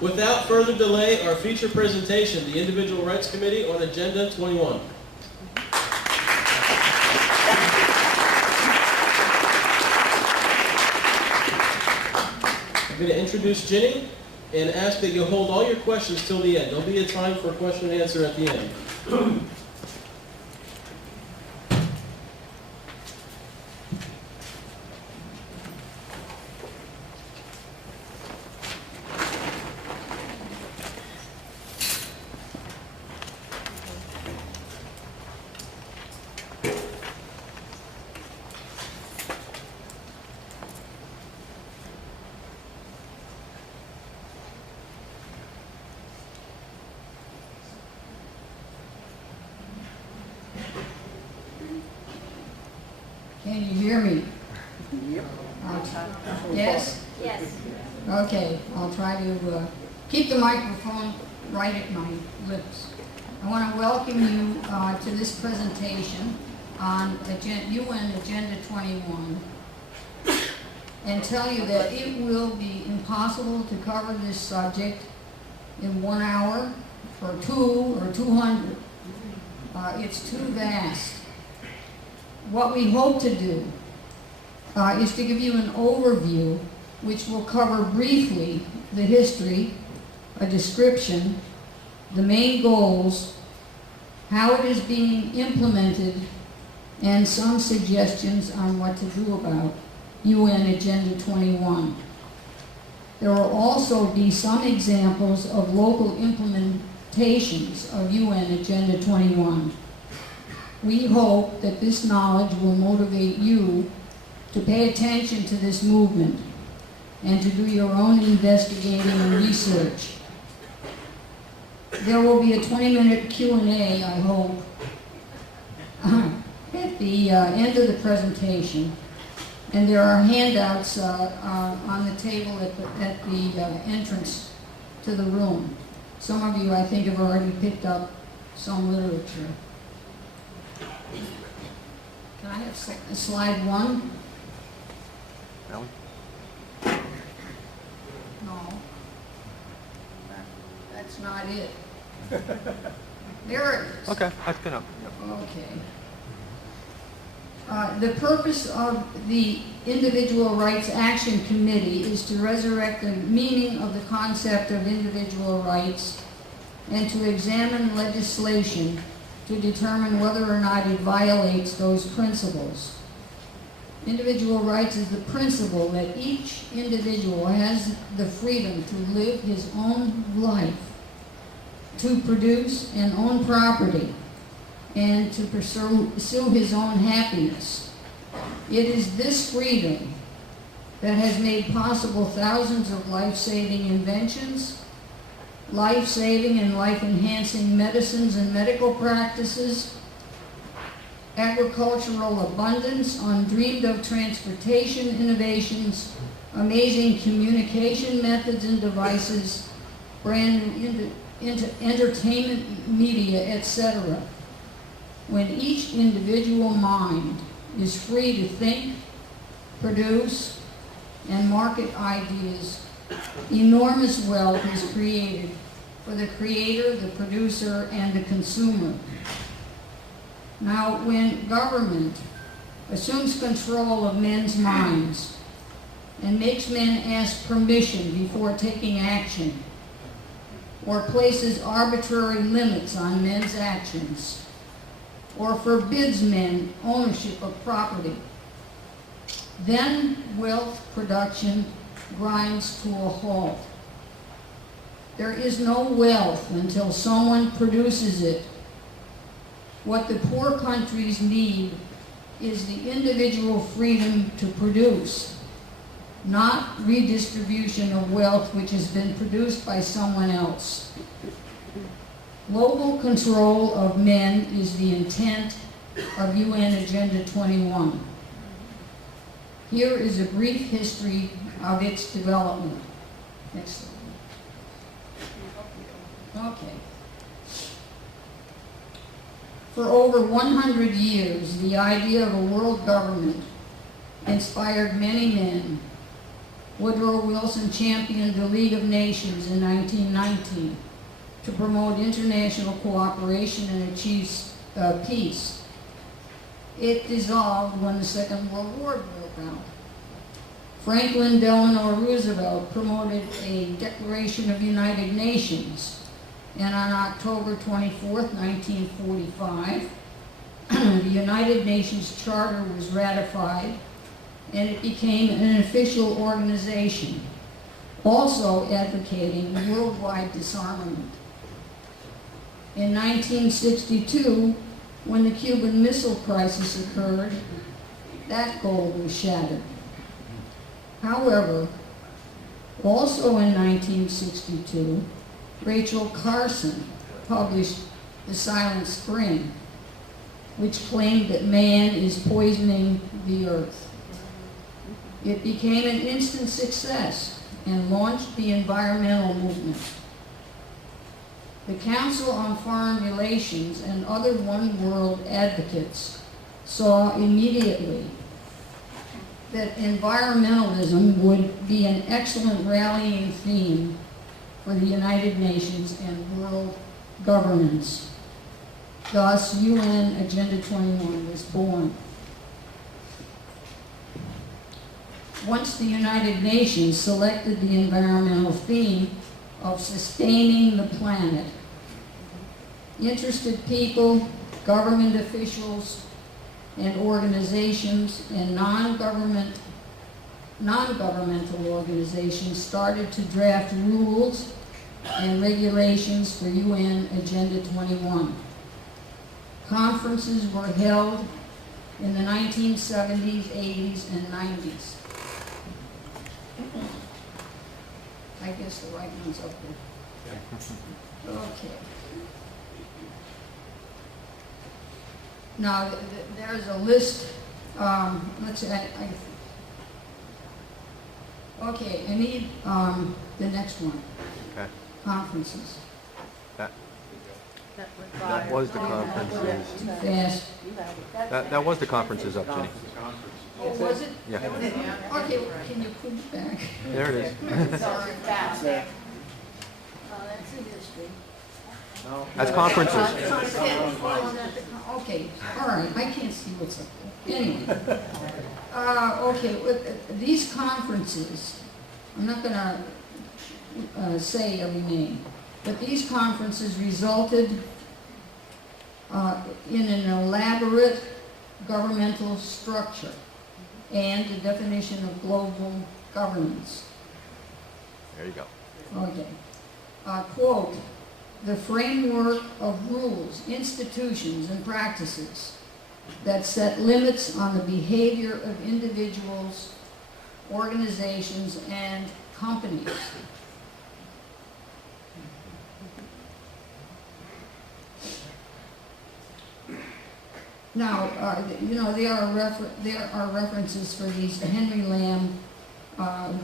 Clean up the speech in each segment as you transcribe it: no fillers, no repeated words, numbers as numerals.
Without further delay, our feature presentation, the Individual Rights Committee on Agenda 21. I'm going to introduce Ginny and ask that you hold all your questions till the end. There'll be a time for question and answer at the end. Can you hear me? Yep. Yes? Yes. Okay, I'll try to keep the microphone right at my lips. I want to welcome you to this presentation on UN Agenda 21 and tell you that it will be impossible to cover this subject in 1 hour or 2 or 200. It's too vast. What we hope to do is to give you an overview which will cover briefly the history, a description, the main goals, how it is being implemented, and some suggestions on what to do about UN Agenda 21. There will also be some examples of local implementations of UN Agenda 21. We hope that this knowledge will motivate you to pay attention to this movement and to do your own investigating and research. There will be a 20-minute Q&A, I hope, at the end of the presentation. And there are handouts on the table at the entrance to the room. Some of you, I think, have already picked up some literature. Can I have slide 1? That one? No. That's not it. There it is. Okay, that's good enough. Okay. The purpose of the Individual Rights Action Committee is to resurrect the meaning of the concept of individual rights and to examine legislation to determine whether or not it violates those principles. Individual rights is the principle that each individual has the freedom to live his own life, to produce and own property, and to pursue his own happiness. It is this freedom that has made possible thousands of life-saving inventions, life-saving and life-enhancing medicines and medical practices, agricultural abundance, undreamed-of transportation innovations, amazing communication methods and devices, brand new entertainment media, etc. When each individual mind is free to think, produce, and market ideas, enormous wealth is created for the creator, the producer, and the consumer. Now, when government assumes control of men's minds and makes men ask permission before taking action, or places arbitrary limits on men's actions, or forbids men ownership of property, then wealth production grinds to a halt. There is no wealth until someone produces it. What the poor countries need is the individual freedom to produce, not redistribution of wealth which has been produced by someone else. Global control of men is the intent of UN Agenda 21. Here is a brief history of its development. Next slide. Okay. For over 100 years, the idea of a world government inspired many men Woodrow Wilson championed the League of Nations in 1919 to promote international cooperation and achieve peace. It dissolved when the Second World War broke out. Franklin Delano Roosevelt promoted a Declaration of United Nations, and on October 24th, 1945, the United Nations Charter was ratified, and it became an official organization, also advocating worldwide disarmament. In 1962, when the Cuban Missile Crisis occurred, that goal was shattered. However, also in 1962, Rachel Carson published The Silent Spring, which claimed that man is poisoning the earth. It became an instant success and launched the environmental movement. The Council on Foreign Relations and other One World advocates saw immediately that environmentalism would be an excellent rallying theme for the United Nations and world governance. Thus, UN Agenda 21 was born. Once the United Nations selected the environmental theme of sustaining the planet, interested people, government officials, and organizations and non-governmental organizations started to draft rules and regulations for UN Agenda 21. Conferences were held in the 1970s, 80s, and 90s. I guess the right one's up there. Okay. Now, there's a list, let's see, okay, I need the next one. Okay. Conferences. That was the conferences. Too fast. That was the conferences up, Jenny. Oh, was it? Yeah. Okay, can you put it back? There it is. Sorry. That's in history. That's conferences. Okay, all right, I can't see what's up there. Anyway, okay, with these conferences, I'm not gonna say every name, but these conferences resulted in an elaborate governmental structure and the definition of global governance. There you go. Okay. Quote, the framework of rules, institutions, and practices that set limits on the behavior of individuals, organizations, and companies. Now, you know, there are references for these. Henry Lamb,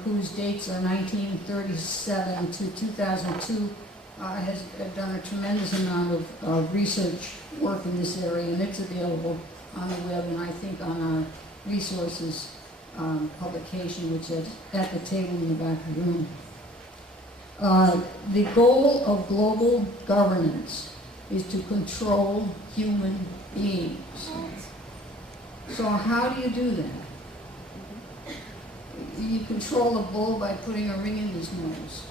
whose dates are 1937 to 2002, has done a tremendous amount of research work in this area, and it's available on the web and I think on our resources publication, which is at the table in the back of the room. The goal of global governance is to control human beings. So how do you do that? You control a bull by putting a ring in his nose.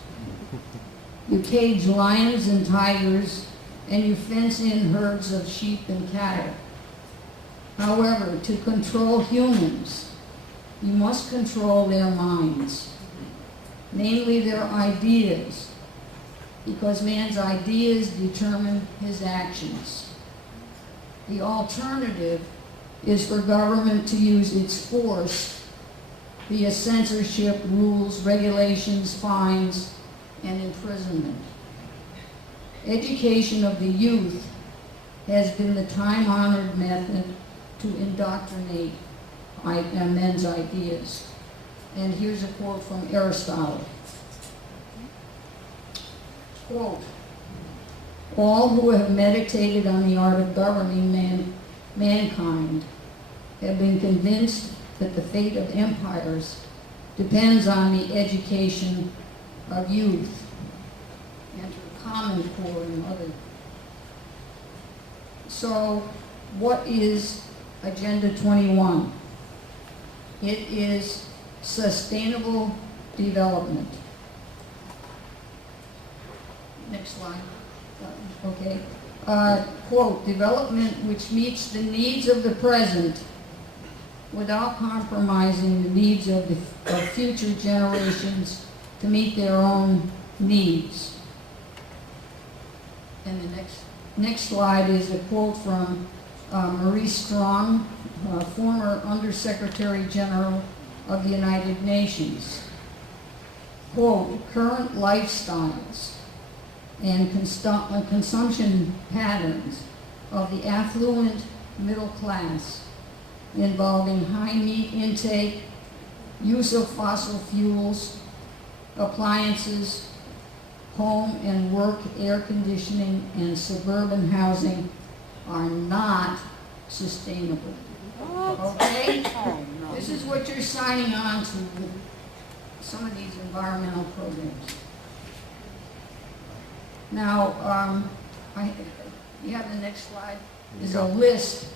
You cage lions and tigers, and you fence in herds of sheep and cattle. However, to control humans, you must control their minds, namely their ideas, because man's ideas determine his actions. The alternative is for government to use its force via censorship, rules, regulations, fines, and imprisonment. Education of the youth has been the time-honored method to indoctrinate men's ideas. And here's a quote from Aristotle. Quote, all who have meditated on the art of governing mankind have been convinced that the fate of empires depends on the education of youth. Enter Common Core and other. So, what is Agenda 21? It is sustainable development. Next slide. Okay. Quote, development which meets the needs of the present without compromising the needs of future generations to meet their own needs. And the next slide is a quote from Marie Strong, former Undersecretary General of the United Nations. Quote, current lifestyles and consumption patterns of the affluent middle class involving high meat intake, use of fossil fuels, appliances, home and work air conditioning, and suburban housing are not sustainable. Okay? This is what you're signing on to with some of these environmental programs. Now, you have the next slide. Is a list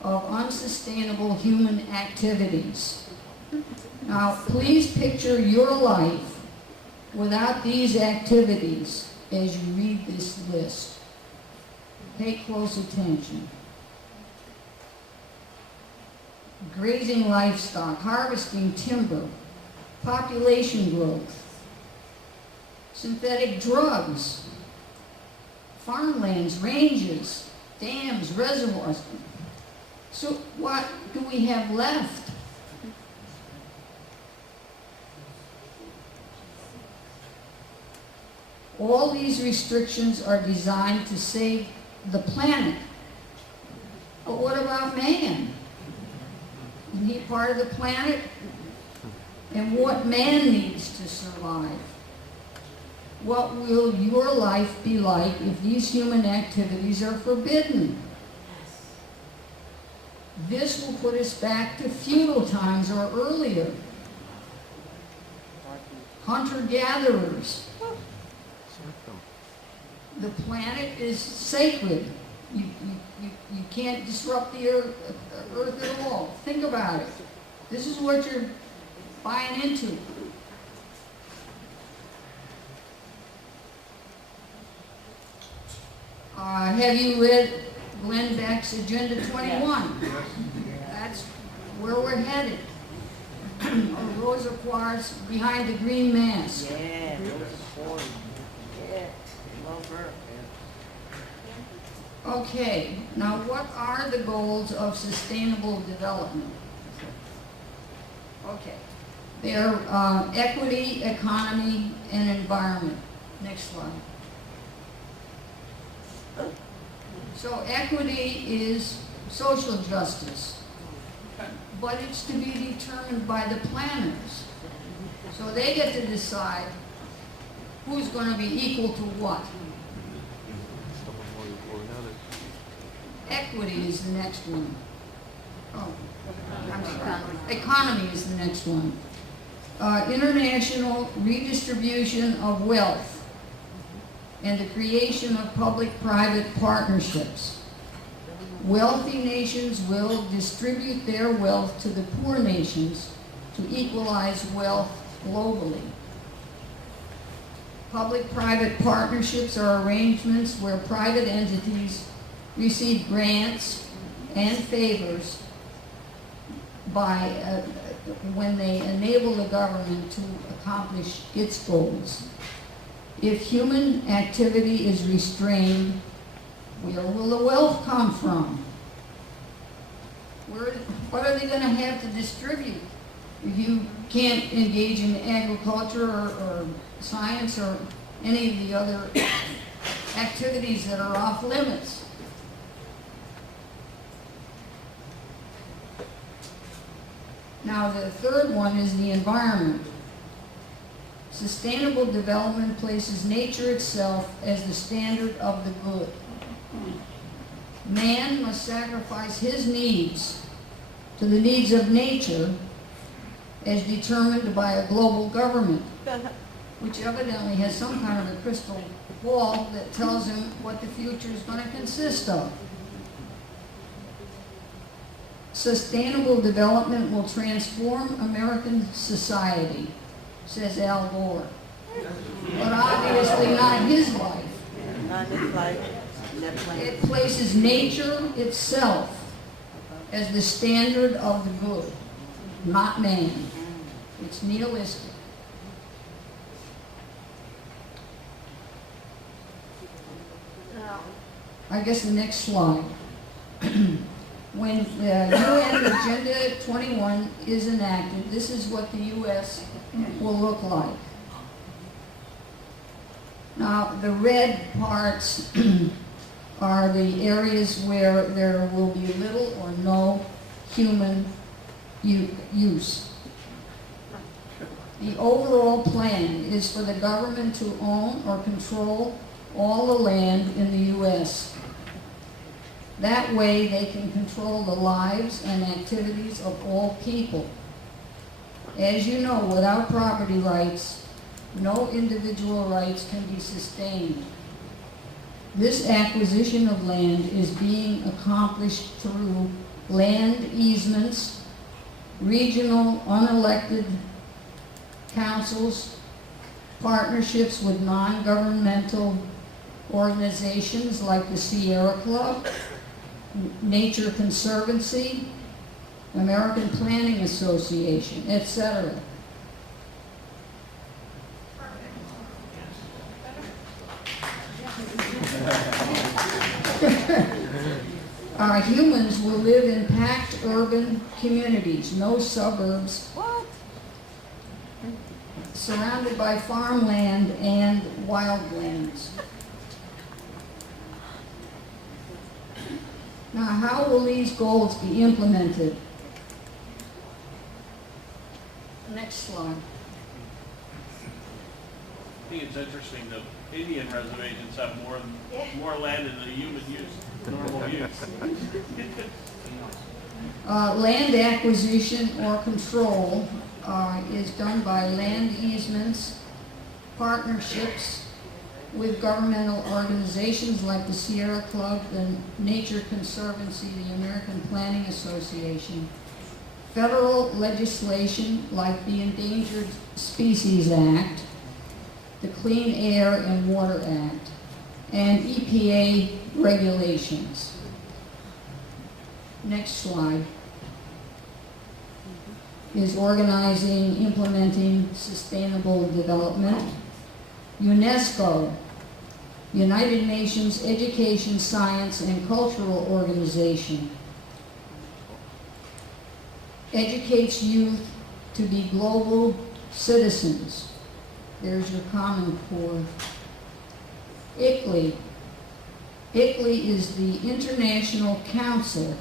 of unsustainable human activities. Now, please picture your life without these activities as you read this list. Pay close attention. Grazing livestock, harvesting timber, population growth, synthetic drugs, farmlands, ranges, dams, reservoirs. So what do we have left? All these restrictions are designed to save the planet. But what about man? Isn't he part of the planet? And what man needs to survive? What will your life be like if these human activities are forbidden? This will put us back to feudal times or earlier. Hunter-gatherers. The planet is sacred. You can't disrupt the earth at all. Think about it. This is what you're buying into. Have you read Glenn Beck's Agenda 21? That's where we're headed. Rosa Parks behind the green mask. Yeah, Rosa Parks. Yeah, love her. Okay, now what are the goals of sustainable development? Okay, they're equity, economy, and environment. Next slide. So equity is social justice, but it's to be determined by the planners. So they get to decide who's going to be equal to what. Equity is the next one. Oh, I'm sorry. Economy is the next one. International redistribution of wealth and the creation of public-private partnerships. Wealthy nations will distribute their wealth to the poor nations to equalize wealth globally. Public-private partnerships are arrangements where private entities receive grants and favors by when they enable the government to accomplish its goals. If human activity is restrained, where will the wealth come from? What are they going to have to distribute if you can't engage in agriculture or science or any of the other activities that are off limits? Now, the third one is the environment. Sustainable development places nature itself as the standard of the good. Man must sacrifice his needs to the needs of nature as determined by a global government, which evidently has some kind of a crystal ball that tells him what the future is going to consist of. Sustainable development will transform American society, says Al Gore. But obviously not his life. Not his life. It places nature itself as the standard of the good, not man. It's nihilistic. I guess the next slide. When the UN Agenda 21 is enacted, this is what the U.S. will look like. Now, the red parts are the areas where there will be little or no human use. The overall plan is for the government to own or control all the land in the U.S. That way they can control the lives and activities of all people. As you know, without property rights, no individual rights can be sustained. This acquisition of land is being accomplished through land easements, regional unelected councils, partnerships with non-governmental organizations like the Sierra Club, Nature Conservancy, American Planning Association, etc. Humans will live in packed urban communities, no suburbs, What? surrounded by farmland and wildlands. Now, how will these goals be implemented? Next slide. I think it's interesting that Indian reservations have more land than the human use, normal use. Land acquisition or control is done by land easements, partnerships with governmental organizations like the Sierra Club, the Nature Conservancy, the American Planning Association, federal legislation like the Endangered Species Act, the Clean Air and Water Act, and EPA regulations. Next slide is organizing, implementing sustainable development. UNESCO, United Nations Education, Science, and Cultural Organization, educates youth to be global citizens. There's your Common Core. ICLEI. ICLEI is the International Council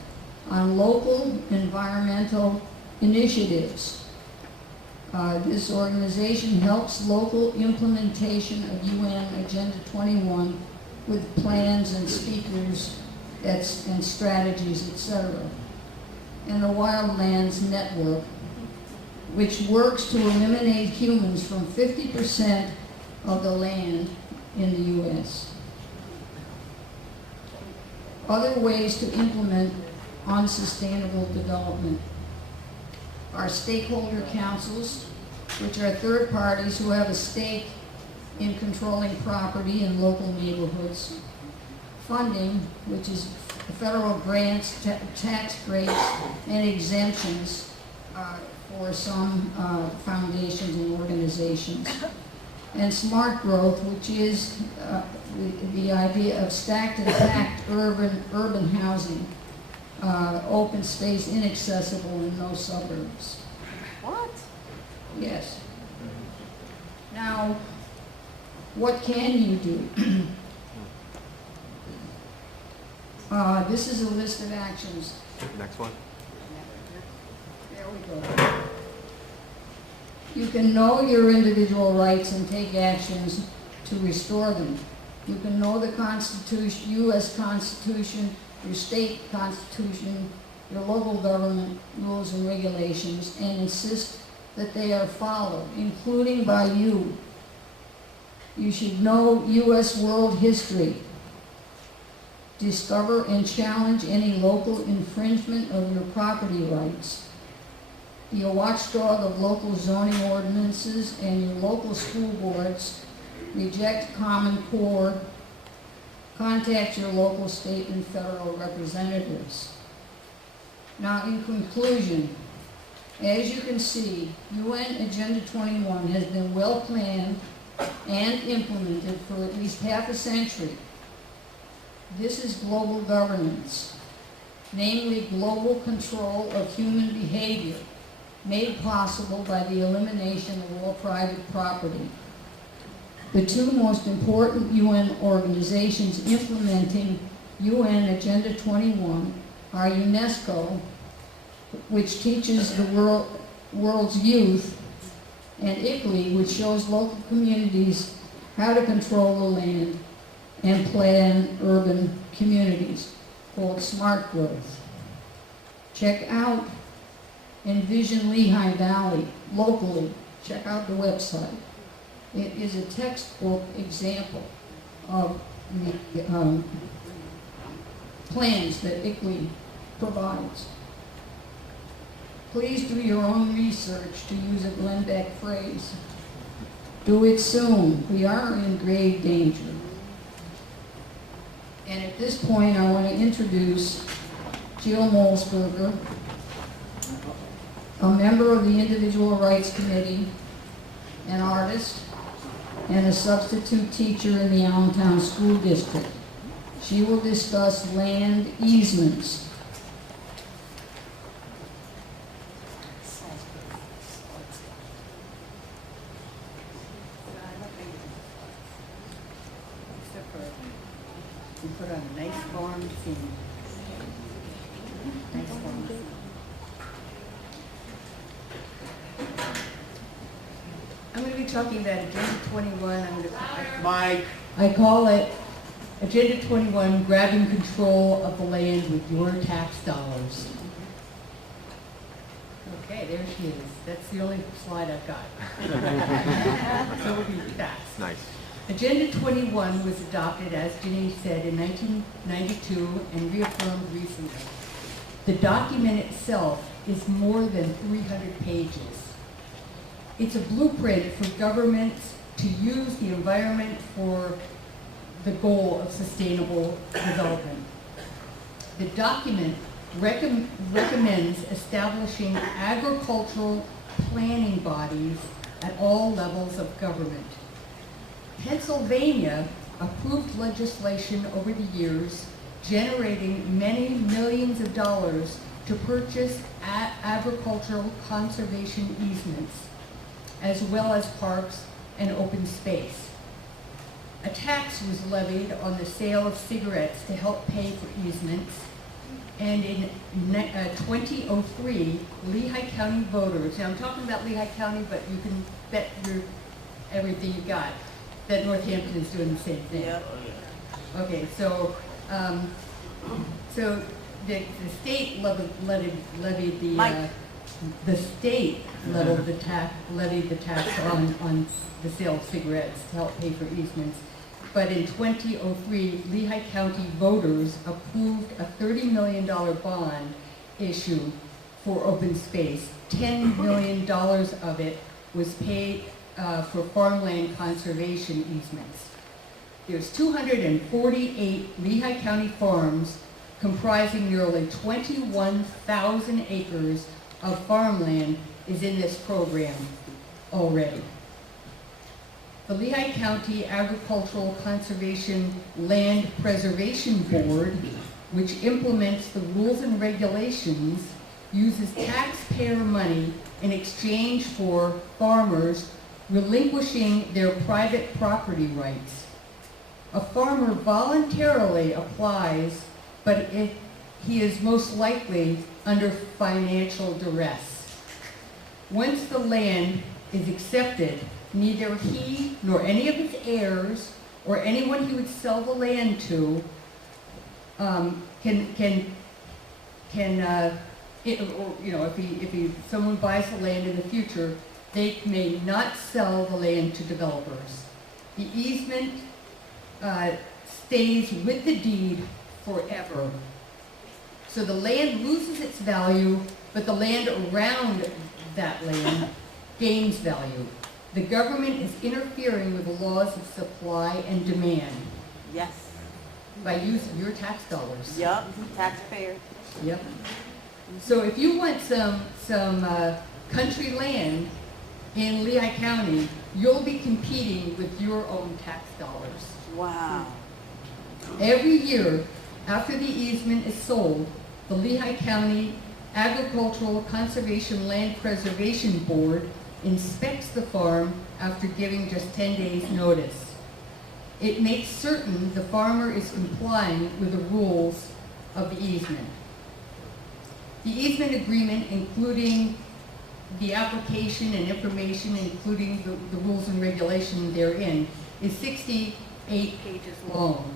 on Local Environmental Initiatives. This organization helps local implementation of UN Agenda 21 with plans and speakers and strategies, etc. And the Wildlands Network, which works to eliminate humans from 50% of the land in the U.S. Other ways to implement unsustainable development are stakeholder councils, which are third parties who have a stake in controlling property in local neighborhoods. Funding, which is federal grants, tax breaks, and exemptions for some foundations and organizations. And smart growth, which is the idea of stacked and packed urban housing, open space, inaccessible, and no suburbs. What? Yes. Now, what can you do? This is a list of actions. Next one. There we go. You can know your individual rights and take actions to restore them. You can know the Constitution, U.S. Constitution, your state constitution, your local government rules and regulations, and insist that they are followed, including by you. You should know U.S. world history. Discover and challenge any local infringement of your property rights. Be a watchdog of local zoning ordinances and your local school boards. Reject Common Core. Contact your local, state, and federal representatives. Now, in conclusion, as you can see, UN Agenda 21 has been well planned and implemented for at least half a century. This is global governance, namely global control of human behavior, made possible by the elimination of all private property. The two most important UN organizations implementing UN Agenda 21 are UNESCO, which teaches the world's youth, and ICLEI, which shows local communities how to control the land and plan urban communities, called Smart Growth. Check out Envision Lehigh Valley locally. Check out the website. It is a textbook example of the plans that ICLEI provides. Please do your own research, to use a Glenn Beck phrase. Do it soon. We are in grave danger. And at this point, I want to introduce Jill Molsberger, a member of the Individual Rights Committee, an artist, and a substitute teacher in the Allentown School District. She will discuss land easements. You put on a nice farm scene. Nice farm scene. I'm going to be talking about Agenda 21. I call it Agenda 21, grabbing control of the land with your tax dollars. Okay, there she is. That's the only slide I've got. So we'll be fast. Nice. Agenda 21 was adopted, as Denise said, in 1992 and reaffirmed recently. The document itself is more than 300 pages. It's a blueprint for governments to use the environment for the goal of sustainable development. The document recommends establishing agricultural planning bodies at all levels of government. Pennsylvania approved legislation over the years, generating many millions of dollars to purchase agricultural conservation easements, as well as parks and open space. A tax was levied on the sale of cigarettes to help pay for easements, and in 2003, Lehigh County voters, now I'm talking about Lehigh County, but you can bet everything you got that Northampton is doing the same thing. Yeah. Okay, so the state levied the Mike. The state levied the tax on the sale of cigarettes to help pay for easements. But in 2003, Lehigh County voters approved a $30 million bond issue for open space. $10 million of it was paid for farmland conservation easements. There's 248 Lehigh County farms comprising nearly 21,000 acres of farmland is in this program already. The Lehigh County Agricultural Conservation Land Preservation Board, which implements the rules and regulations, uses taxpayer money in exchange for farmers relinquishing their private property rights. A farmer voluntarily applies, but he is most likely under financial duress. Once the land is accepted, neither he nor any of his heirs or anyone he would sell the land to can or, you know, if someone buys the land in the future, they may not sell the land to developers. The easement stays with the deed forever. So the land loses its value, but the land around that land gains value. The government is interfering with the laws of supply and demand Yes. by using your tax dollars. Yup. Taxpayer. Yep. So if you want some country land in Lehigh County, you'll be competing with your own tax dollars. Wow. Every year, after the easement is sold, the Lehigh County Agricultural Conservation Land Preservation Board inspects the farm after giving just 10 days notice. It makes certain the farmer is complying with the rules of the easement. The easement agreement, including the application and information, including the rules and regulations therein, is 68 pages long.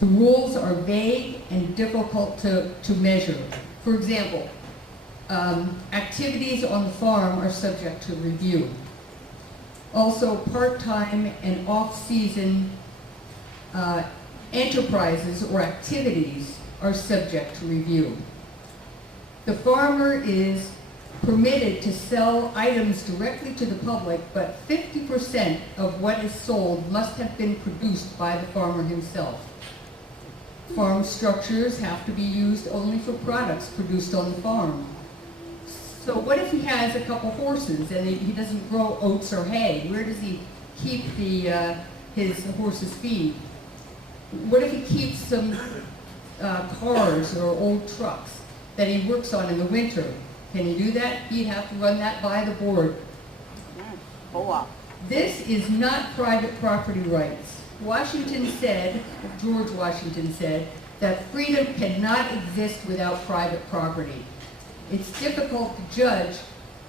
The rules are vague and difficult to measure. For example, activities on the farm are subject to review. Also, part-time and off-season enterprises or activities are subject to review. The farmer is permitted to sell items directly to the public, but 50% of what is sold must have been produced by the farmer himself. Farm structures have to be used only for products produced on the farm. So what if he has a couple horses and he doesn't grow oats or hay? Where does he keep his horses' feed? What if he keeps some cars or old trucks that he works on in the winter? Can he do that? He'd have to run that by the board. Co-op. This is not private property rights. Washington said, George Washington said, that freedom cannot exist without private property. It's difficult to judge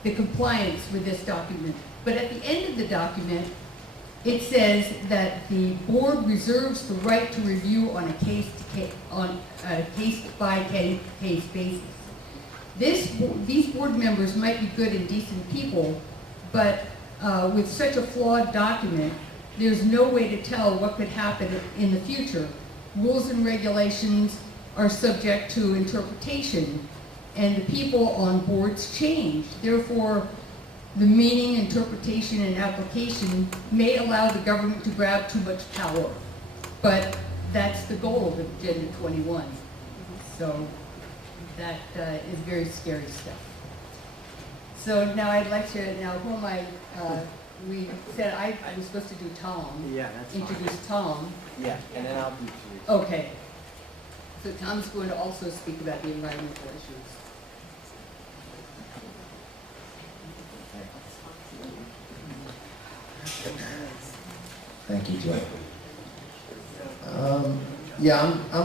the compliance with this document, but at the end of the document, it says that the board reserves the right to review on a case-by-case basis. These board members might be good and decent people, but with such a flawed document, there's no way to tell what could happen in the future. Rules and regulations are subject to interpretation, and the people on boards change. Therefore, the meaning, interpretation, and application may allow the government to grab too much power. But that's the goal of Agenda 21. So that is very scary stuff. So now I'd like to, who am I, we said I was supposed to do Tom. Yeah, that's fine. Introduce Tom. Yeah, and then I'll do three. Okay. So Tom's going to also speak about the environmental issues. Thank you, Joy. I'm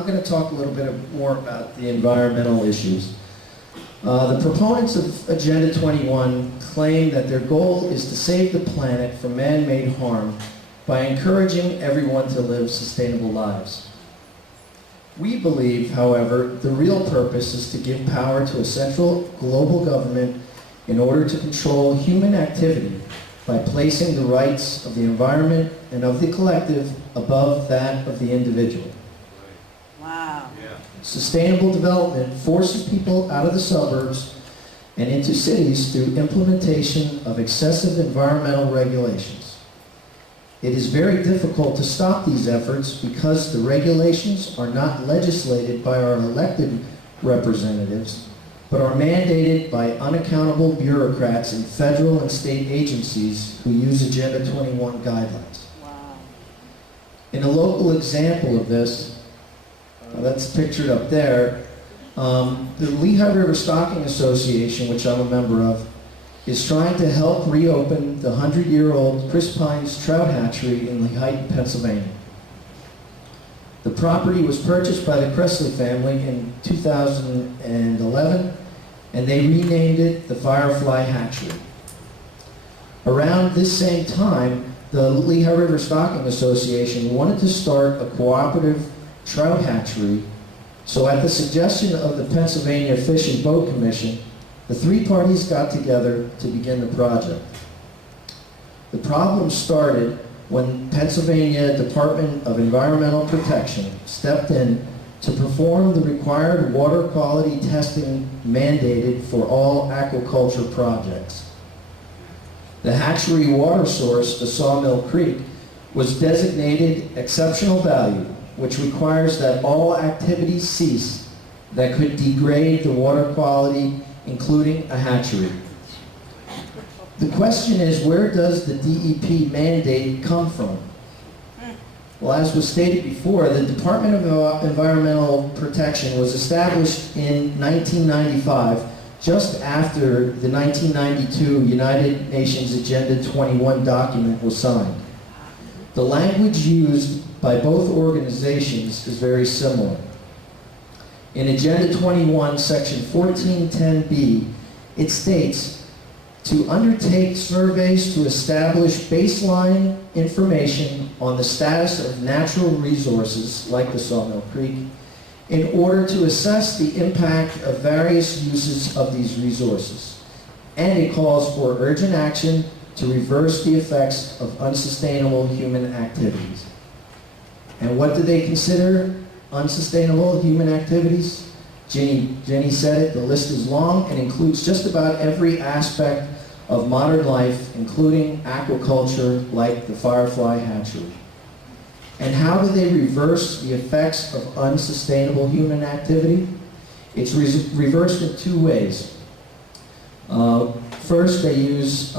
going to talk a little bit more about the environmental issues. The proponents of Agenda 21 claim that their goal is to save the planet from man-made harm by encouraging everyone to live sustainable lives. We believe, however, the real purpose is to give power to a central global government in order to control human activity by placing the rights of the environment and of the collective above that of the individual. Wow. Sustainable development forces people out of the suburbs and into cities through implementation of excessive environmental regulations. It is very difficult to stop these efforts because the regulations are not legislated by our elected representatives, but are mandated by unaccountable bureaucrats in federal and state agencies who use Agenda 21 guidelines. Wow. In a local example of this, that's pictured up there, the Lehigh River Stocking Association, which I'm a member of, is trying to help reopen the 100-year-old Chris Pines Trout Hatchery in Lehigh, Pennsylvania. The property was purchased by the Cressley family in 2011, and they renamed it the Firefly Hatchery. Around this same time, the Lehigh River Stocking Association wanted to start a cooperative trout hatchery So at the suggestion of the Pennsylvania Fish and Boat Commission, the three parties got together to begin the project. The problem started when Pennsylvania Department of Environmental Protection stepped in to perform the required water quality testing mandated for all aquaculture projects. The hatchery water source, the Sawmill Creek, was designated exceptional value, which requires that all activities cease that could degrade the water quality, including a hatchery. The question is, where does the DEP mandate come from? Well, as was stated before, the Department of Environmental Protection was established in 1995, just after the 1992 United Nations Agenda 21 document was signed. The language used by both organizations is very similar. In Agenda 21, Section 1410B, it states, to undertake surveys to establish baseline information on the status of natural resources, like the Sawmill Creek, in order to assess the impact of various uses of these resources. And it calls for urgent action to reverse the effects of unsustainable human activities. And what do they consider unsustainable human activities? Jenny said it, the list is long and includes just about every aspect of modern life, including aquaculture like the firefly hatchery. And how do they reverse the effects of unsustainable human activity? It's reversed in two ways. First, they use,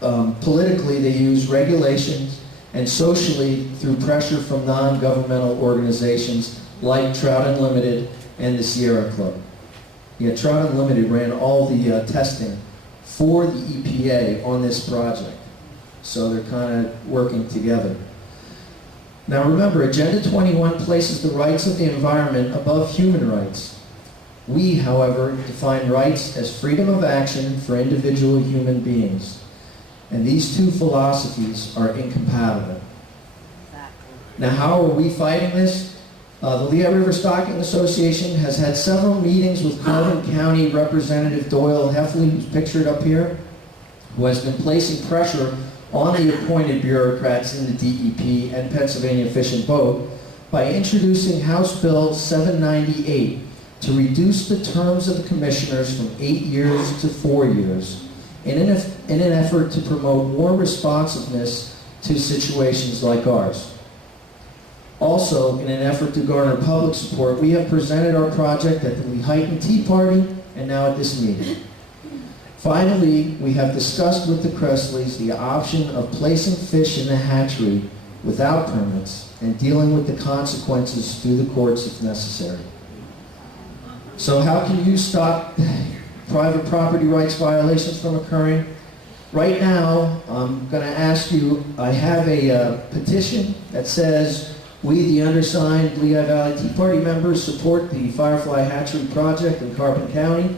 politically, they use regulations, and socially through pressure from non-governmental organizations like Trout Unlimited and the Sierra Club. Yeah, Trout Unlimited ran all the testing for the EPA on this project. So they're kind of working together. Now remember, Agenda 21 places the rights of the environment above human rights. We, however, define rights as freedom of action for individual human beings. And these two philosophies are incompatible. Now how are we fighting this? The Lehigh River Stocking Association has had several meetings with Carbon County Representative Doyle Heffley, who's pictured up here, who has been placing pressure on the appointed bureaucrats in the DEP and Pennsylvania Fish and Boat by introducing House Bill 798 to reduce the terms of the commissioners from 8 years to 4 years in an effort to promote more responsiveness to situations like ours. Also, in an effort to garner public support, we have presented our project at the Lehighton Tea Party and now at this meeting. Finally, we have discussed with the Cressleys the option of placing fish in the hatchery without permits and dealing with the consequences through the courts if necessary. So how can you stop private property rights violations from occurring? Right now, I'm going to ask you, I have a petition that says, we, the undersigned Lehigh Valley Tea Party members, support the Firefly Hatchery Project in Carbon County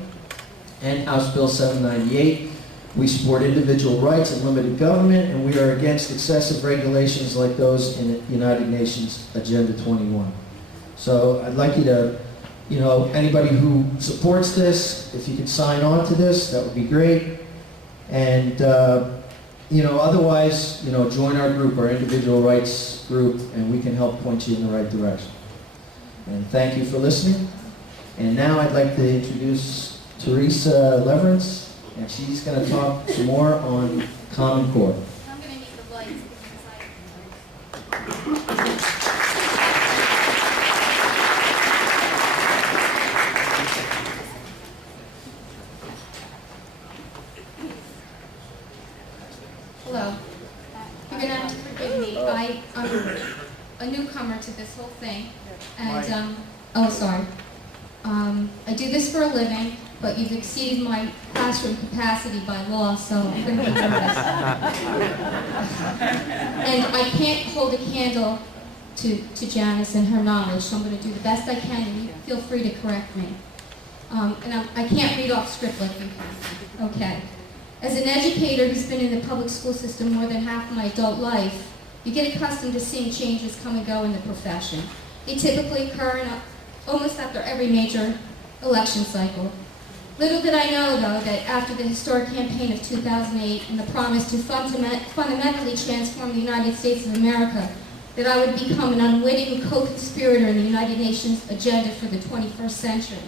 and House Bill 798. We support individual rights and limited government, and we are against excessive regulations like those in the United Nations Agenda 21. So I'd like you to, anybody who supports this, if you could sign on to this, that would be great. And, otherwise, join our group, our individual rights group, and we can help point you in the right direction. And thank you for listening. And now I'd like to introduce Teresa Leverance, and she's going to talk some more on Common Core. I'm going to need the lights Hello. You're going to have to forgive me. I'm a newcomer to this whole thing. And, sorry. I do this for a living, but you've exceeded my classroom capacity by law, so I'm going to be nervous. And I can't hold a candle to Janice and her knowledge, so I'm going to do the best I can, and you feel free to correct me. I can't read off script like you can. Okay. As an educator who's been in the public school system more than half my adult life, you get accustomed to seeing changes come and go in the profession. They typically occur almost after every major election cycle. Little did I know, though, that after the historic campaign of 2008 and the promise to fundamentally transform the United States of America, that I would become an unwitting co-conspirator in the United Nations agenda for the 21st century.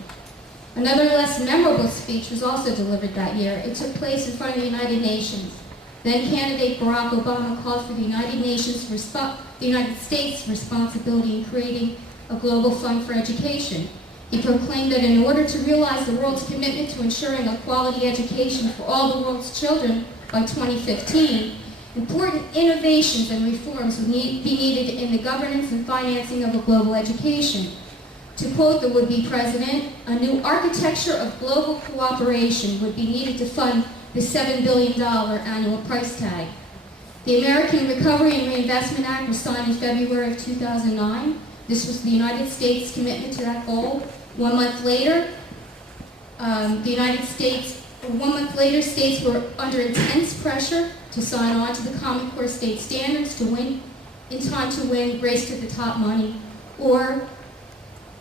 Another less memorable speech was also delivered that year. It took place in front of the United Nations. Then candidate Barack Obama called for the United States' responsibility in creating a global fund for education. He proclaimed that in order to realize the world's commitment to ensuring a quality education for all the world's children by 2015, important innovations and reforms would be needed in the governance and financing of a global education. To quote the would-be president, a new architecture of global cooperation would be needed to fund the $7 billion annual price tag. The American Recovery and Reinvestment Act was signed in February of 2009. This was the United States' commitment to that goal. 1 month later, states were under intense pressure to sign on to the Common Core state standards to win, in time to win Race to the Top money, or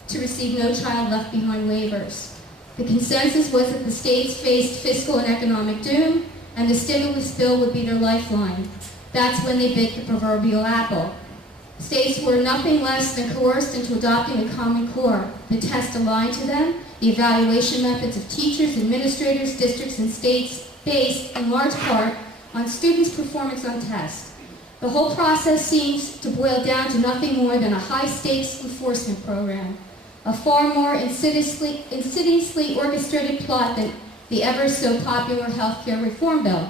to receive No Child Left Behind waivers. The consensus was that the states faced fiscal and economic doom, and the stimulus bill would be their lifeline. That's when they bit the proverbial apple. States were nothing less than coerced into adopting the Common Core. The test aligned to them, the evaluation methods of teachers, administrators, districts, and states based, in large part, on students' performance on tests. The whole process seems to boil down to nothing more than a high-stakes enforcement program, a far more insidiously orchestrated plot than the ever-so-popular healthcare reform bill.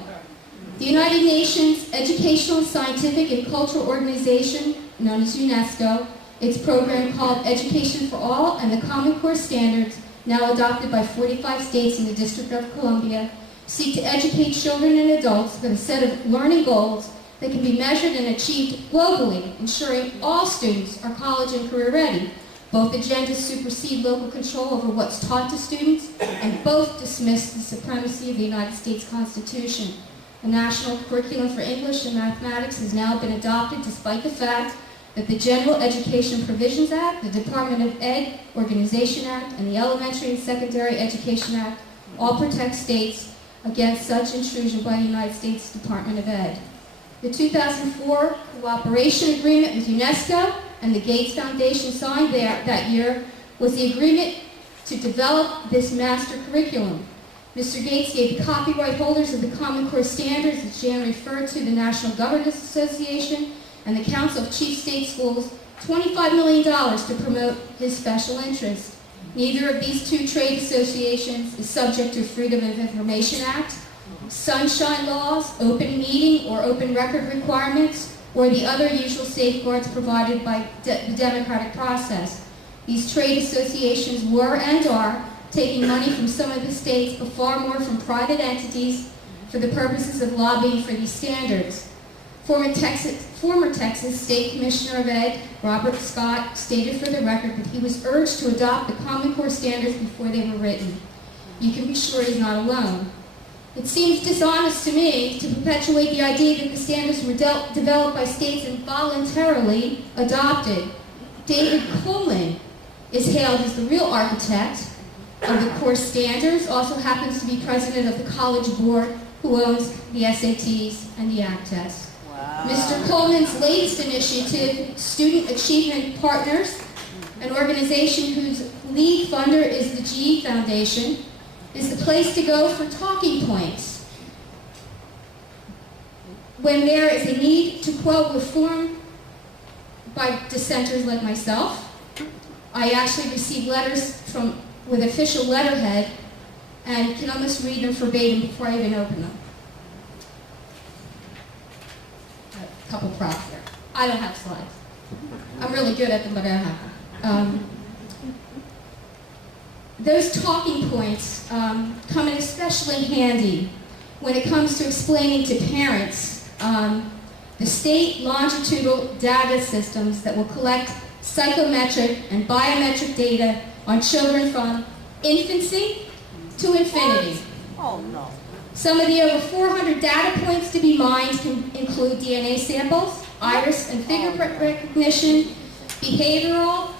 The United Nations Educational, Scientific, and Cultural Organization, known as UNESCO, its program called Education for All, and the Common Core standards, now adopted by 45 states in the District of Columbia, seek to educate children and adults with a set of learning goals that can be measured and achieved globally, ensuring all students are college and career ready. Both agendas supersede local control over what's taught to students, and both dismiss the supremacy of the United States Constitution. A national curriculum for English and mathematics has now been adopted despite the fact that the General Education Provisions Act, the Department of Ed Organization Act, and the Elementary and Secondary Education Act all protect states against such intrusion by the United States Department of Ed. The 2004 cooperation agreement with UNESCO and the Gates Foundation signed that year was the agreement to develop this master curriculum. Mr. Gates gave the copyright holders of the Common Core standards, as Jan referred to, the National Governors Association and the Council of Chief State Schools, $25 million to promote his special interest. Neither of these two trade associations is subject to Freedom of Information Act, sunshine laws, open meeting or open record requirements, or the other usual safeguards provided by the democratic process. These trade associations were and are taking money from some of the states, but far more from private entities for the purposes of lobbying for these standards. Former Texas State Commissioner of Ed, Robert Scott, stated for the record that he was urged to adopt the Common Core standards before they were written. You can be sure he's not alone. It seems dishonest to me to perpetuate the idea that the standards were developed by states and voluntarily adopted. David Coleman is hailed as the real architect of the core standards, also happens to be president of the College Board, who owns the SATs and the ACT tests. Wow. Mr. Coleman's latest initiative, Student Achievement Partners, an organization whose lead funder is the GE Foundation, is the place to go for talking points when there is a need to quote reform by dissenters like myself. I actually received letters with official letterhead and can almost read them verbatim before I even open them. A couple props there. I don't have slides. I'm really good at them, but I don't have them. Those talking points come in especially handy when it comes to explaining to parents the state longitudinal data systems that will collect psychometric and biometric data on children from infancy to infinity. Oh, no. Some of the over 400 data points to be mined can include DNA samples, iris and fingerprint recognition, behavioral,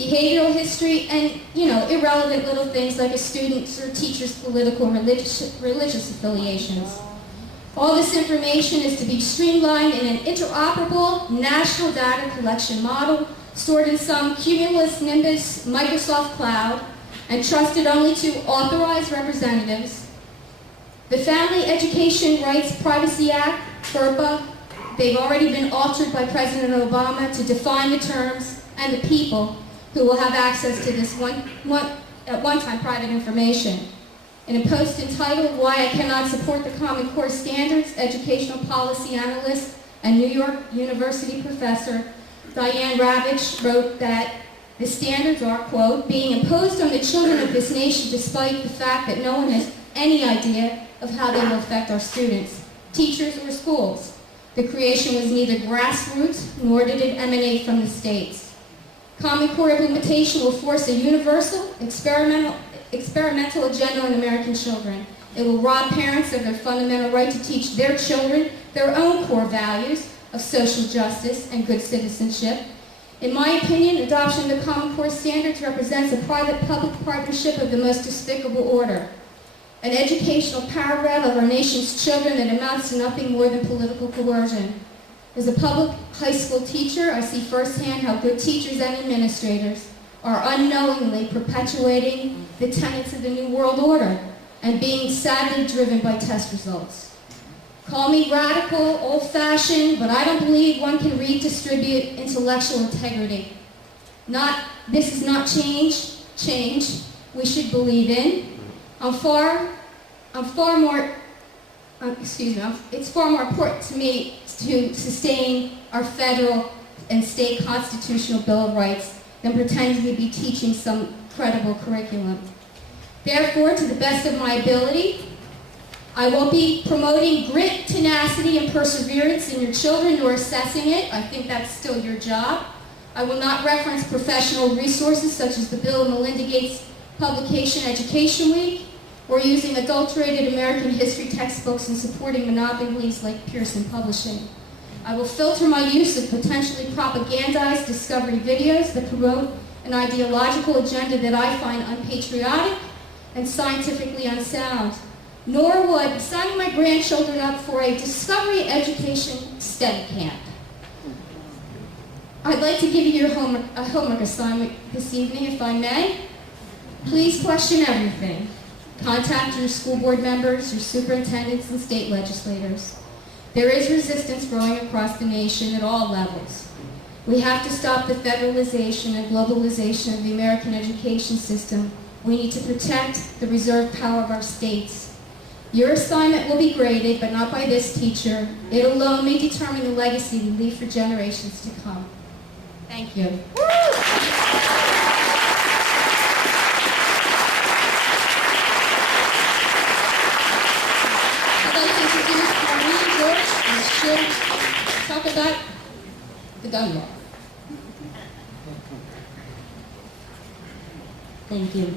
behavioral history, and, irrelevant little things like a student's or teacher's political or religious affiliations. All this information is to be streamlined in an interoperable national data collection model stored in some cumulus nimbus Microsoft cloud and trusted only to authorized representatives. The Family Education Rights Privacy Act, FERPA, they've already been altered by President Obama to define the terms and the people who will have access to this at one time private information. In a post entitled Why I Cannot Support the Common Core Standards, educational policy analyst and New York University professor Diane Ravitch wrote that the standards are, quote, being imposed on the children of this nation despite the fact that no one has any idea of how they will affect our students, teachers, or schools. The creation was neither grassroots nor did it emanate from the states. Common Core implementation will force a universal, experimental agenda on American children. It will rob parents of their fundamental right to teach their children their own core values of social justice and good citizenship. In my opinion, adoption of the Common Core standards represents a private-public partnership of the most despicable order, an educational power grab of our nation's children that amounts to nothing more than political coercion. As a public high school teacher, I see firsthand how good teachers and administrators are unknowingly perpetuating the tenets of the New World Order and being sadly driven by test results. Call me radical, old-fashioned, but I don't believe one can redistribute intellectual integrity. This is not change we should believe in. It's far more important to me to sustain our federal and state constitutional Bill of Rights than pretending to be teaching some credible curriculum. Therefore, to the best of my ability, I won't be promoting grit, tenacity, and perseverance in your children nor assessing it. I think that's still your job. I will not reference professional resources such as the Bill and Melinda Gates publication Education Week, or using adulterated American history textbooks and supporting monopolies like Pearson Publishing. I will filter my use of potentially propagandized discovery videos that promote an ideological agenda that I find unpatriotic and scientifically unsound. Nor would I be signing my grandchildren up for a discovery education STEM camp. I'd like to give you your homework assignment this evening, if I may. Please question everything. Contact your school board members, your superintendents, and state legislators. There is resistance growing across the nation at all levels. We have to stop the federalization and globalization of the American education system. We need to protect the reserve power of our states. Your assignment will be graded, but not by this teacher. It alone may determine the legacy we leave for generations to come. Thank you. And she'll talk about the gun law. Thank you.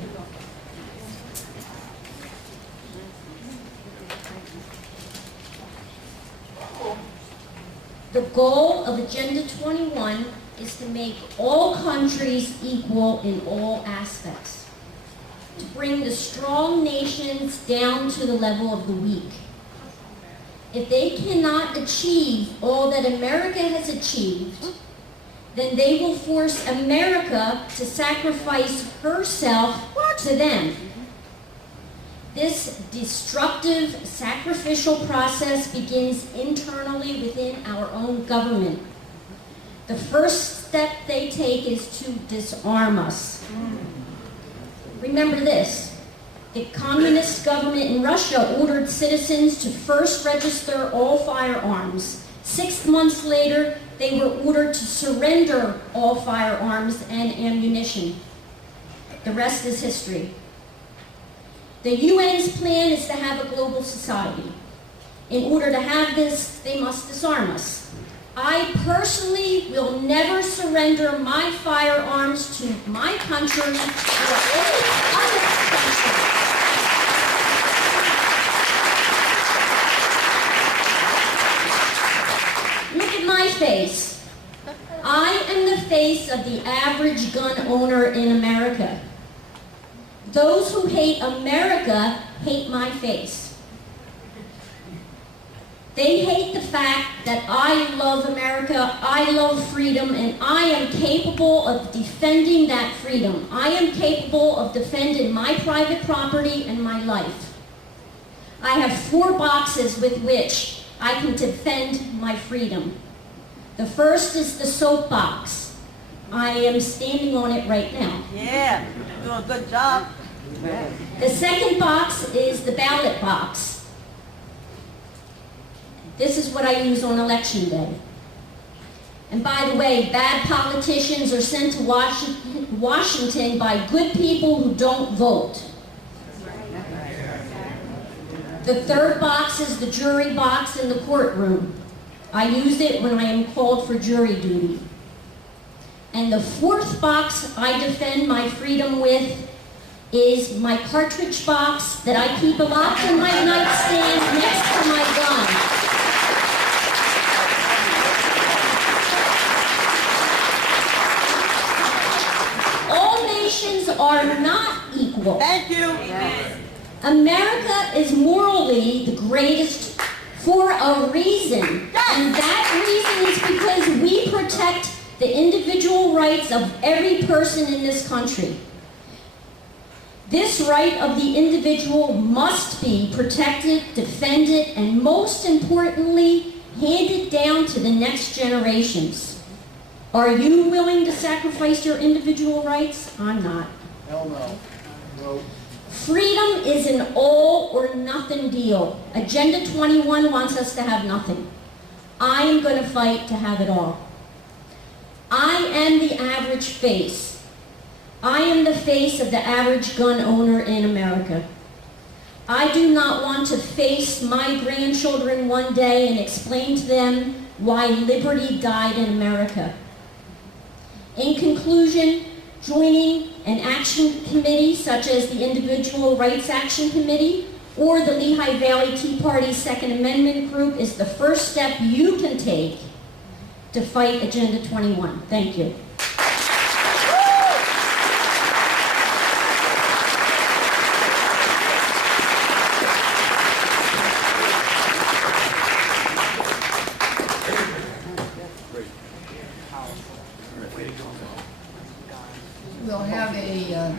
The goal of Agenda 21 is to make all countries equal in all aspects, to bring the strong nations down to the level of the weak. If they cannot achieve all that America has achieved, then they will force America to sacrifice herself to them. This destructive, sacrificial process begins internally within our own government. The first step they take is to disarm us. Remember this. The communist government in Russia ordered citizens to first register all firearms. 6 months later, they were ordered to surrender all firearms and ammunition. The rest is history. The UN's plan is to have a global society. In order to have this, they must disarm us. I personally will never surrender my firearms to my country or any other country. Look at my face. I am the face of the average gun owner in America. Those who hate America hate my face. They hate the fact that I love America, I love freedom, and I am capable of defending that freedom. I am capable of defending my private property and my life. I have 4 boxes with which I can defend my freedom. The first is the soapbox. I am standing on it right now. Yeah, doing a good job. The second box is the ballot box. This is what I use on election day. And by the way, bad politicians are sent to Washington by good people who don't vote. The third box is the jury box in the courtroom. I use it when I am called for jury duty. And the fourth box I defend my freedom with is my cartridge box that I keep locked in my nightstand next to my gun. All nations are not equal. Thank you. America is morally the greatest for a reason. And that reason is because we protect the individual rights of every person in this country. This right of the individual must be protected, defended, and most importantly, handed down to the next generations. Are you willing to sacrifice your individual rights? I'm not. Hell no. No. Freedom is an all or nothing deal. Agenda 21 wants us to have nothing. I am going to fight to have it all. I am the average face. I am the face of the average gun owner in America. I do not want to face my grandchildren one day and explain to them why liberty died in America. In conclusion, joining an action committee such as the Individual Rights Action Committee or the Lehigh Valley Tea Party Second Amendment Group is the first step you can take to fight Agenda 21. Thank you. We'll have a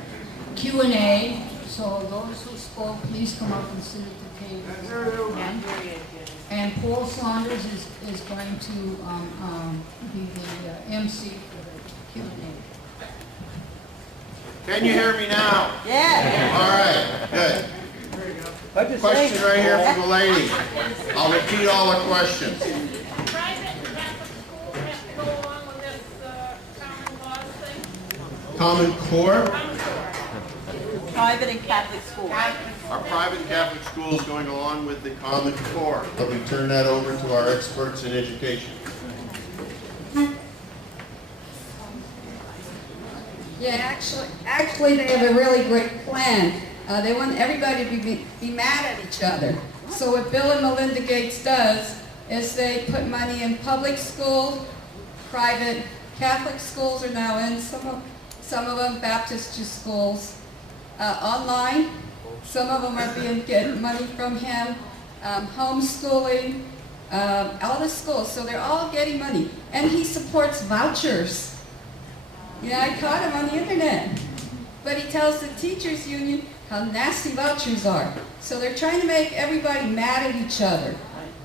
Q&A, so those who spoke, please come up and sit at the table. And Paul Saunders is going to be the MC for the Q&A. Can you hear me now? Yeah. All right, good. Question right here from the lady. I'll repeat all the questions. Private and Catholic schools have to go along with this common law thing? Common Core? Common Core. Private and Catholic schools. Are private Catholic schools going along with the Common Core? But we turn that over to our experts in education. Yeah, actually they have a really great plan. They want everybody to be mad at each other. So what Bill and Melinda Gates does is they put money in public schools, private Catholic schools are now in, some of them Baptist schools, online. Some of them are getting money from him, homeschooling, all the schools. So they're all getting money. And he supports vouchers. Yeah, I caught him on the internet. But he tells the teachers union how nasty vouchers are. So they're trying to make everybody mad at each other.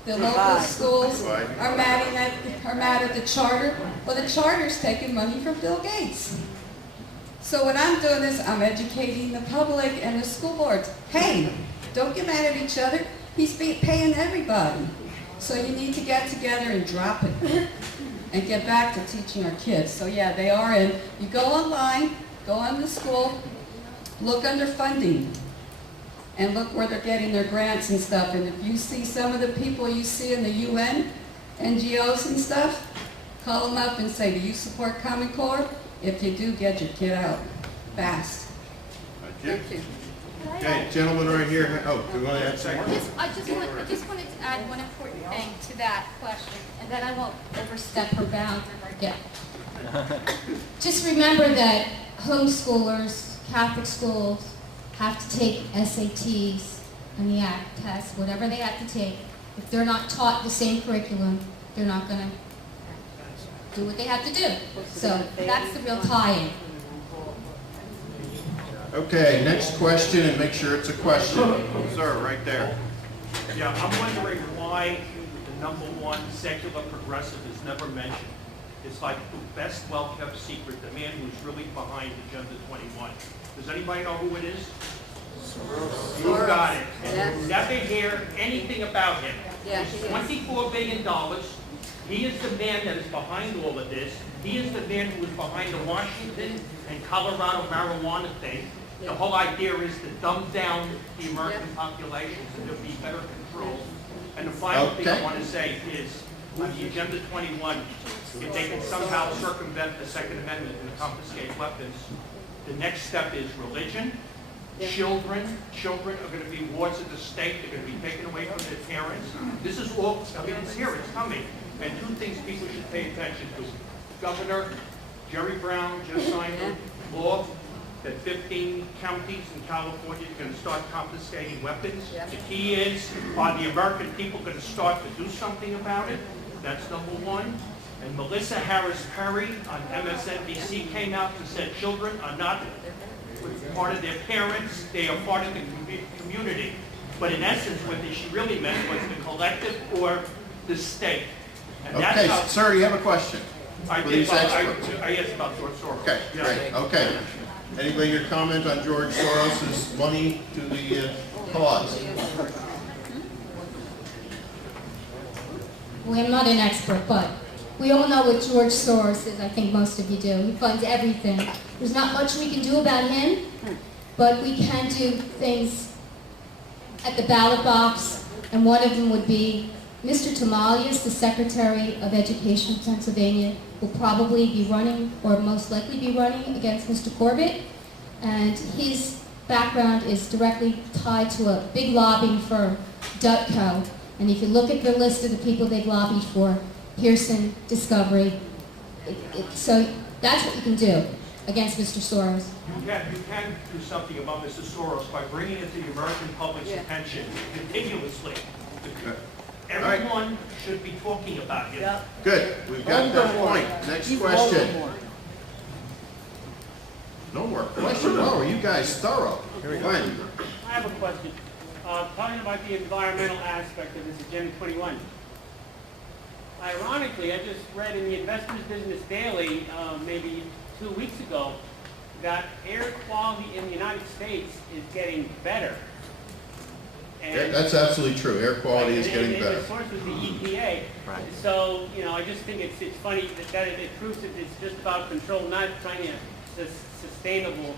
The local schools are mad at the charter. Well, the charter's taking money from Bill Gates. So what I'm doing is I'm educating the public and the school boards. Hey, don't get mad at each other. He's paying everybody. So you need to get together and drop it and get back to teaching our kids. So yeah, they are in. You go online, go on the school, look under funding, and look where they're getting their grants and stuff. And if you see some of the people you see in the UN, NGOs and stuff, call them up and say, do you support Common Core? If you do, get your kid out fast. Thank you. Okay, gentleman right here. Oh, do you want to add something? I just wanted to add one important thing to that question, and then I won't overstep her bounds ever again. Just remember that homeschoolers, Catholic schools, have to take SATs and the ACT test, whatever they have to take. If they're not taught the same curriculum, they're not going to do what they have to do. So that's the real tie-in. Okay, next question, and make sure it's a question. Sir, right there. Yeah, I'm wondering why the #1 secular progressive is never mentioned. It's like the best well-kept secret, the man who's really behind Agenda 21. Does anybody know who it is? Soros. You got it. And you never hear anything about him. Yeah, He's $24 billion. He is the man that is behind all of this. He is the man who is behind the Washington and Colorado marijuana thing. The whole idea is to dumb down the American population so there'll be better control. And the final thing I want to say is, on the Agenda 21, if they can somehow circumvent the Second Amendment and confiscate weapons, the next step is religion. Children are going to be wards of the state. They're going to be taken away from their parents. This is all, I mean, it's here, it's coming. And two things people should pay attention to. Governor Jerry Brown just signed a law that 15 counties in California are going to start confiscating weapons. The key is, are the American people going to start to do something about it? That's #1. And Melissa Harris Perry on MSNBC came out and said children are not part of their parents, they are part of the community. But in essence, what she really meant was the collective or the state. And Okay, sir, you have a question? I did. I asked about George Soros. Okay, great. Okay. Anybody here comment on George Soros' money to the cause? Well, I'm not an expert, but we all know what George Soros is. I think most of you do. He funds everything. There's not much we can do about him, but we can do things at the ballot box, and one of them would be Mr. Tamalius, the Secretary of Education of Pennsylvania, will probably be running, or most likely be running, against Mr. Corbett, and his background is directly tied to a big lobbying firm, Dutco, and if you look at the list of the people they've lobbied for, Pearson, Discovery, so that's what you can do against Mr. Soros. You can do something about Mr. Soros by bringing it to the American public's attention continuously. Everyone should be talking about him. Good, we've got that point. Next question. No more questions? Oh, are you guys thorough? Glenn. I have a question. Talking about the environmental aspect of this Agenda 21. Ironically, I just read in the Investment Business Daily maybe 2 weeks ago that air quality in the United States is getting better. And That's absolutely true. Air quality is getting better. The source was the EPA. Right. So, you know, I just think it's funny that it proves that it's just about control, not trying to sustainable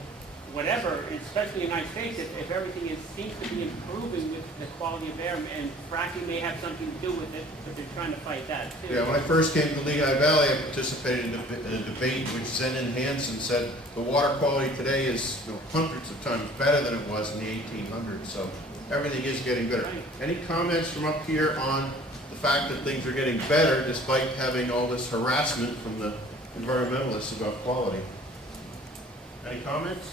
whatever, especially in the United States, if everything seems to be improving with the quality of air, and fracking may have something to do with it, but they're trying to fight that too. Yeah, when I first came to Lehigh Valley, I participated in a debate which Zenon Hansen said the water quality today is hundreds of times better than it was in the 1800s, so everything is getting better. Any comments from up here on the fact that things are getting better despite having all this harassment from the environmentalists about quality? Any comments?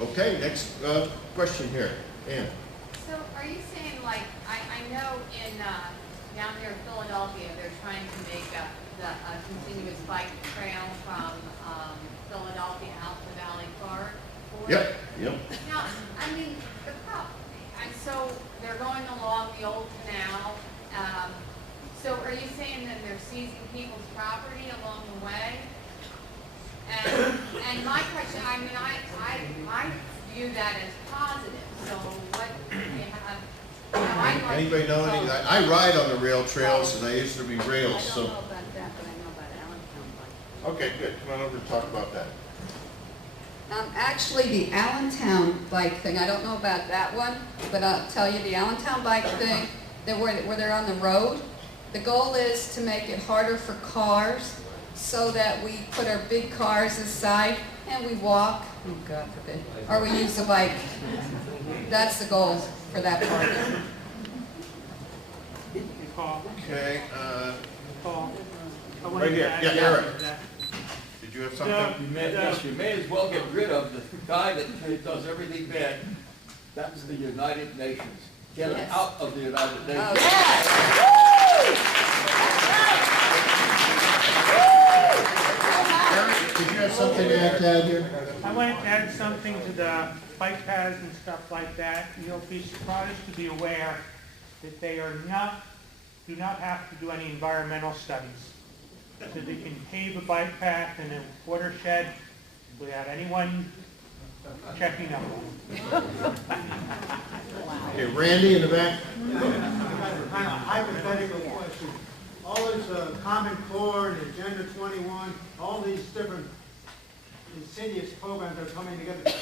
Okay, next question here. Ann. So are you saying, like, I know in down here in Philadelphia, they're trying to make a continuous bike trail from Philadelphia out to Valley Park? Yep. Now, I mean, the problem, and so they're going along the old canal. So are you saying that they're seizing people's property along the way? And my question, I mean, I view that as positive. So what do you have? Anybody know anything? I ride on the rail trails, and I used to be rails. I So don't know about that, but I know about Allentown bike. okay, good. Come on over and talk about that. Actually, the Allentown bike thing, I don't know about that one, but I'll tell you the Allentown bike thing, where they're on the road, the goal is to make it harder for cars so that we put our big cars aside and we walk Oh, God forbid. Or we use the bike. That's the goal for that part. Paul, Okay, Paul. I wanted right to here, add yeah, that- Eric. that- Did you have No, something? Yes, you may as well get rid of the guy that does everything bad. That's the United Nations. Get it Yes. out of the United Nations. Eric, did you have something to add here? I wanted to add something to the bike paths and stuff like that. You'll be surprised to be aware that they do not have to do any environmental studies. So they can pave a bike path in a watershed without anyone checking up on it. Okay, Randy in the back. Kind of hypothetical question. All this Common Core and Agenda 21, all these different insidious programs are coming together.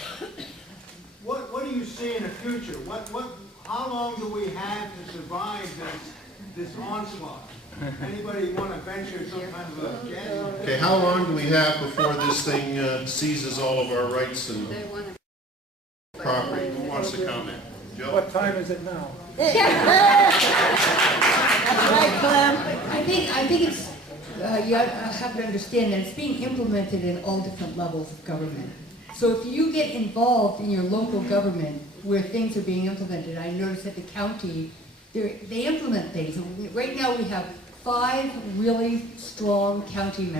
What do you see in the future? How long do we have to survive this onslaught? Anybody want to venture some kind of a guess? Okay, how long do we have before this thing seizes all of our rights and property? Who wants to comment? Joe? What time is it now? I think it's, you have to understand that it's being implemented in all different levels of government. So if you get involved in your local government where things are being implemented, I noticed at the county, they implement things. Right now we have 5 really strong county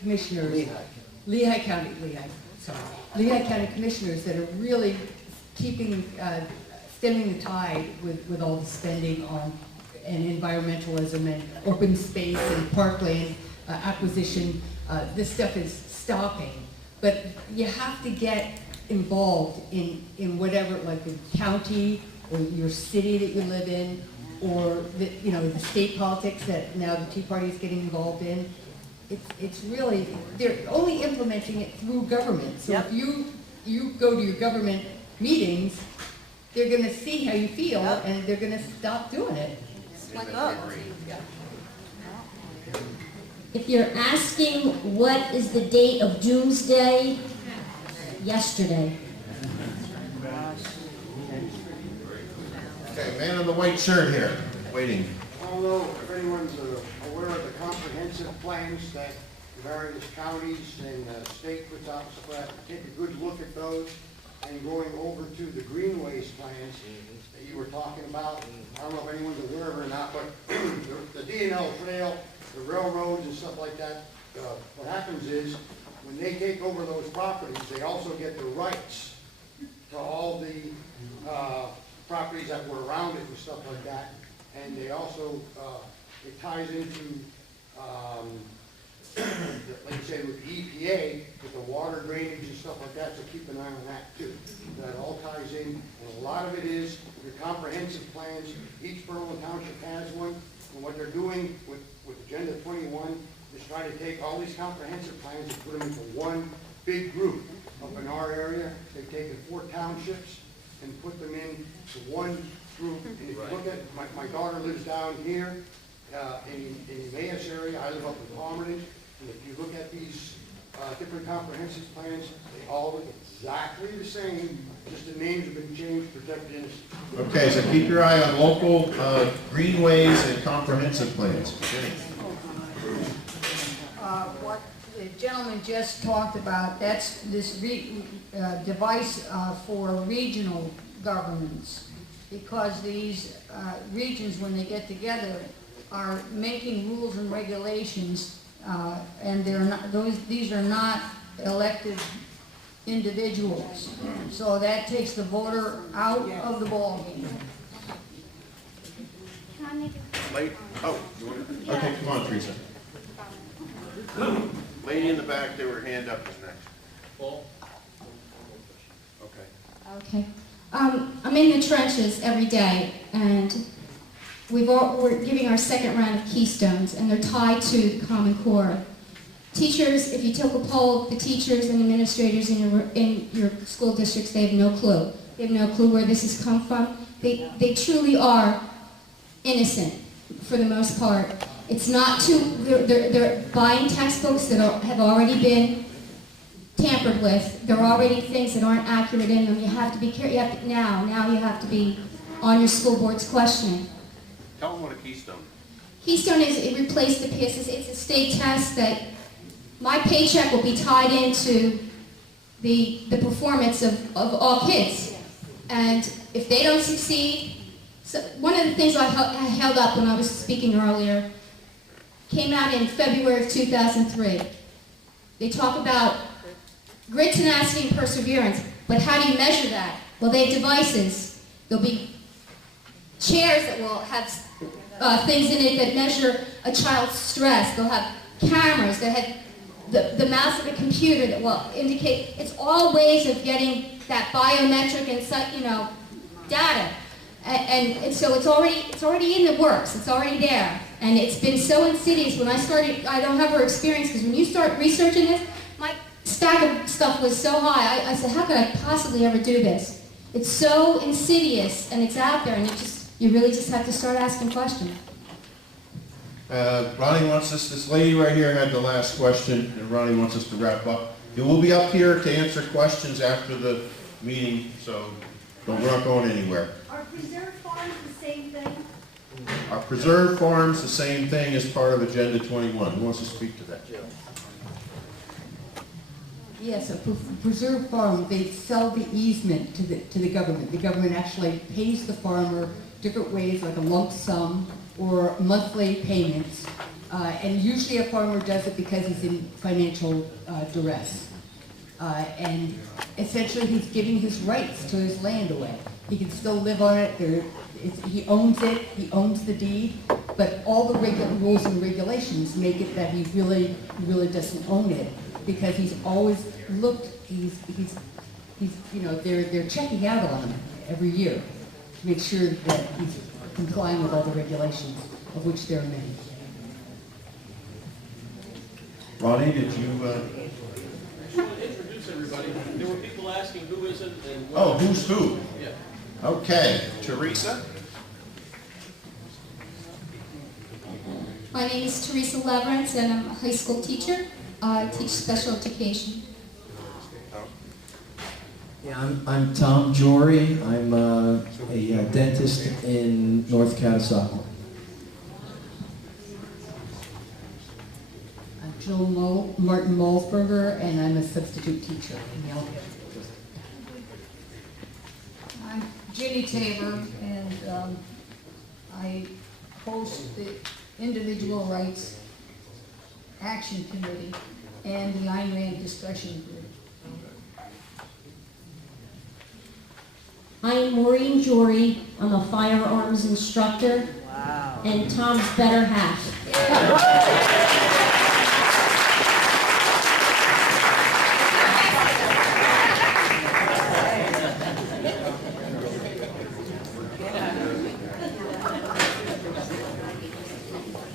commissioners. Lehigh County commissioners that are really keeping, stemming the tide with all the spending on and environmentalism and open space and parkland acquisition. This stuff is stopping. But you have to get involved in whatever, like the county or your city that you live in, or the state politics that now the Tea Party is getting involved in. It's really, they're only implementing it through government. So if you go to your government meetings, they're going to see how you feel and they're going to stop doing it. If you're asking what is the date of doomsday, yesterday. Okay, man in the white shirt here, waiting. I don't know if anyone's aware of the comprehensive plans that various counties and the state puts out, so I have to take a good look at those and going over to the greenways plans that you were talking about. I don't know if anyone's aware of it or not, but the D&L trail, the railroads and stuff like that, what happens is when they take over those properties, they also get the rights to all the properties that were around it and stuff like that. And they also, it ties into, like you said, with the EPA, with the water drainage and stuff like that, so keep an eye on that too. That all ties in, and a lot of it is your comprehensive plans. Each Berlin Township has one, and what they're doing with Agenda 21 is trying to take all these comprehensive plans and put them into one big group. Up in our area, they've taken 4 townships and put them into one group. And if you look at, my daughter lives down here in the Emmaus area, I live up in Palmerton, and if you look at these different comprehensive plans, they all look exactly the same, just the names have been changed to protect the innocent. Okay, so keep your eye on local greenways and comprehensive plans. What the gentleman just talked about, that's this device for regional governments, because these regions, when they get together, are making rules and regulations, and they're not, these are not elected individuals. So that takes the voter out of the ballgame. Late. Oh, you want to? Okay, come on, Teresa. Lady in the back, there, her hand up is next. Paul? Okay. Okay. I'm in the trenches every day, and we're giving our second round of Keystones, and they're tied to the Common Core. Teachers, if you took a poll of the teachers and administrators in your school districts, they have no clue. They have no clue where this has come from. They truly are innocent, for the most part. It's not they're buying textbooks that have already been tampered with. There are already things that aren't accurate in them. You have to be careful. Now you have to be on your school board's questioning. Tell them what a keystone is. Keystone it replaced the PSS. It's a state test that my paycheck will be tied into the performance of all kids. And if they don't succeed, so one of the things I held up when I was speaking earlier came out in February of 2003. They talk about grit, tenacity, and perseverance, but how do you measure that? Well, they have devices. There'll be chairs that will have things in it that measure a child's stress. They'll have cameras that have the mouse of a computer that will indicate. It's all ways of getting that biometric and data. And so it's already in the works. It's already there. And it's been so insidious. When I started, I don't have her experience, because when you start researching this, my stack of stuff was so high. I said, how could I possibly ever do this? It's so insidious, and it's out there, and you really just have to start asking questions. Ronnie wants us, this lady right here had the last question, and Ronnie wants us to wrap up. It will be up here to answer questions after the meeting, so we're not going anywhere. Are preserved farms the same thing? Are preserved farms the same thing as part of Agenda 21? Who wants to speak to that? Yes, a preserved farm, they sell the easement to the government. The government actually pays the farmer different ways, like a lump sum or monthly payments. And usually a farmer does it because he's in financial duress. And essentially he's giving his rights to his land away. He can still live on it. He owns it, he owns the deed, but all the rules and regulations make it that he really doesn't own it, because he's always looked, they're checking out on him every year to make sure that he's complying with all the regulations, of which there are many. Ronnie, did you... I just want to introduce everybody. There were people asking who is it and what. Oh, who's who? Yeah. Okay, Teresa? My name is Teresa Leverance, and I'm a high school teacher. I teach special education. Yeah, I'm Tom Jory. I'm a dentist in North Catasauqua. I'm Jill Martin Malsberger, and I'm a substitute teacher in the elementary. I'm Ginny Tabor, and I host the Individual Rights Action Committee and the Ayn Rand discussion group. I am Maureen Jory. I'm a firearms instructor. Wow. And Tom's better half.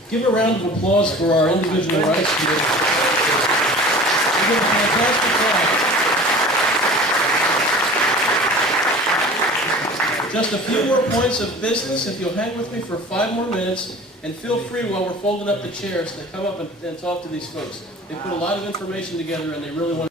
Give a round of applause for our individual rights committee. They did a fantastic job. Just a few more points of business, if you'll hang with me for 5 more minutes, and feel free while we're folding up the chairs to come up and talk to these folks. They put a lot of information together, and they really want to